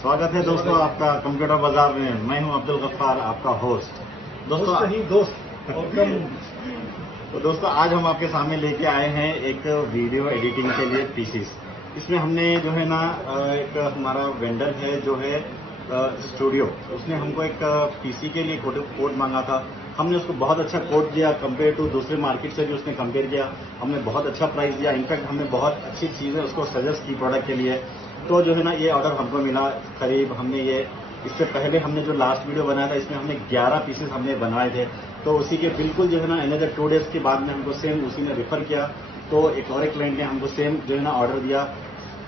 स्वागत है दोस्तों आपका कंप्यूटर बाजार में। मैं हूं अब्दुल गफ्फार, आपका होस्ट। दोस्त तो दोस्तों आज हम आपके सामने लेके आए हैं एक वीडियो एडिटिंग के लिए पीसीस। इसमें हमने जो है ना एक हमारा वेंडर है जो है स्टूडियो, उसने हमको एक पीसी के लिए कोड मांगा था। हमने उसको बहुत अच्छा कोड दिया, कंपेयर टू दूसरे मार्केट से भी उसने कंपेयर किया। हमने बहुत अच्छा प्राइस दिया, इनफैक्ट हमने बहुत अच्छी चीज़ें उसको सजेस्ट की प्रोडक्ट के लिए। तो जो है ना ये ऑर्डर हमको मिला करीब, हमने ये इससे पहले हमने जो लास्ट वीडियो बनाया था इसमें हमने 11 पीसेस हमने बनवाए थे। तो उसी के बिल्कुल जो है ना अनदर 2 डेज के बाद में हमको सेम उसी ने रेफर किया। तो एक और क्लाइंट ने हमको सेम जो है ना ऑर्डर दिया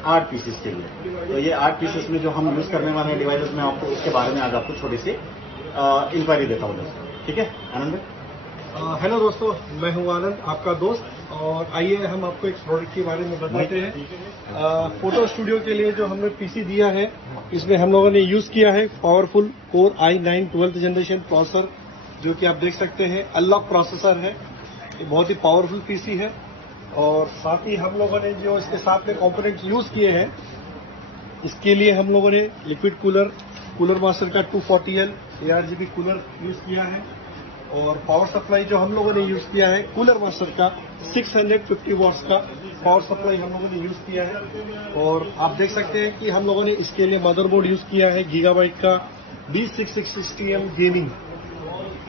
8 पीसेस के लिए। तो ये 8 पीसेस में जो हम यूज करने वाले हैं डिवाइसेस में आपको उसके बारे में आज आपको छोटी सी इंक्वायरी देता हूँ दोस्तों। ठीक है आनंद? हेलो दोस्तों, मैं हूं आनंद, आपका दोस्त। और आइए हम आपको एक प्रोडक्ट के बारे में बताते हैं। फोटो स्टूडियो के लिए जो हमने पीसी दिया है, इसमें हम लोगों ने यूज किया है powerful core i9 12th generation processor, जो कि आप देख सकते हैं अनलॉक प्रोसेसर है। ये बहुत ही पावरफुल पीसी है। और साथ ही हम लोगों ने जो इसके साथ में कंपोनेंट्स यूज किए हैं, इसके लिए हम लोगों ने लिक्विड कूलर मास्टर का 240L ARGB कूलर यूज किया है। और पावर सप्लाई जो हम लोगों ने यूज किया है कूलर मास्टर का 650 वॉट्स का पावर सप्लाई हम लोगों ने यूज किया है। और आप देख सकते हैं कि हम लोगों ने इसके लिए मदरबोर्ड यूज किया है गीगाबाइट का B6660M गेमिंग।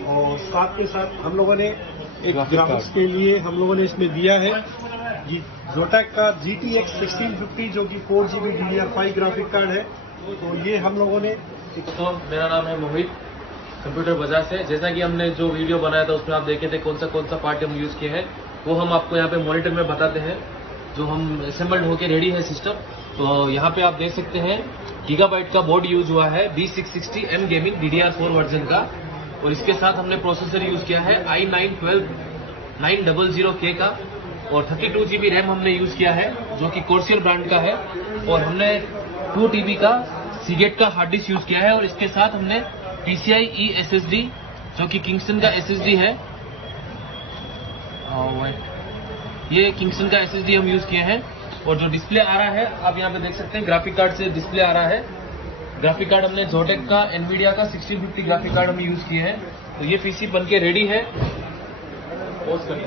और साथ के साथ हम लोगों ने एक ग्राफिक्स के लिए हम लोगों ने इसमें दिया है जोटैक का GTX 1650, जो कि 4GB DDR5 ग्राफिक कार्ड है। तो ये हम लोगों ने तो मेरा नाम है मोहित, कंप्यूटर बाजार से। जैसा कि हमने जो वीडियो बनाया था उसमें आप देखे थे कौन सा पार्ट हम यूज किए हैं, वो हम आपको यहाँ पे मॉनिटर में बताते हैं। जो हम असेंबल्ड होके रेडी है सिस्टम। तो यहाँ पे आप देख सकते हैं गीगाबाइट का बोर्ड यूज हुआ है B660M गेमिंग DDR4 वर्जन का। और इसके साथ हमने प्रोसेसर यूज किया है i9 12900K का। और 32GB रैम हमने यूज किया है जो कि कोर्सियर ब्रांड का है। और हमने 2TB का सीगेट का हार्ड डिस्क यूज किया है। और इसके साथ हमने PCIe SSD जो कि किंगस्टन का SSD है, ये किंगस्टन का SSD हम यूज किए हैं। और जो डिस्प्ले आ रहा है आप यहाँ पे देख सकते हैं, ग्राफिक कार्ड से डिस्प्ले आ रहा है। ग्राफिक कार्ड हमने जोटेक का एनवीडिया का 1650 ग्राफिक कार्ड हम यूज किए हैं। तो ये पीसी बनके रेडी है। पोस्ट करिए।